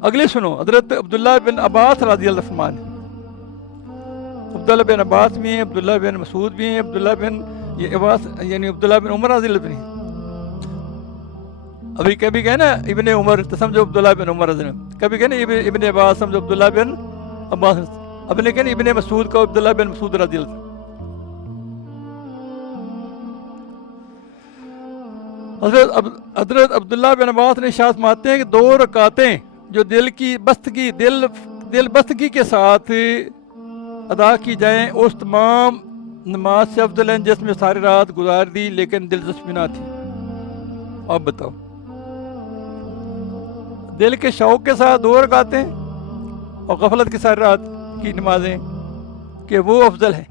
अगले सुनो, हजरत अब्दुल्ला बिन अब्बास रज़ियल्लाहु फरमान, अब्दुल्ला बिन अब्बास भी हैं, अब्दुल्ला बिन मसूद भी हैं, अब्दुल्ला बिन ये अब्बास यानी अब्दुल्ला बिन उमर रज़ियल्लाहु भी हैं। अभी कभी कहे ना इब्ने उमर तो समझो अब्दुल्ला बिन उमर रज़ियल्लाहु, कभी कहे ना इब्ने अब्बास समझो अब्दुल्ला बिन अब्बास, अब लेकिन इब्ने मसूद को अब्दुल्ला बिन मसूद रज़ियल्लाहु। हजरत अब्दुल्ला बिन अब्बास ने इरशाद फरमाते हैं कि 2 रकातें जो दिल बस्तगी के साथ अदा की जाएं उस तमाम नमाज से अफजल हैं जिसमें सारी रात गुजार दी लेकिन दिलचस्पी ना थी। अब बताओ, दिल के शौक के साथ 2 रकातें और गफलत की सारी रात की नमाजें, कि वो अफजल है।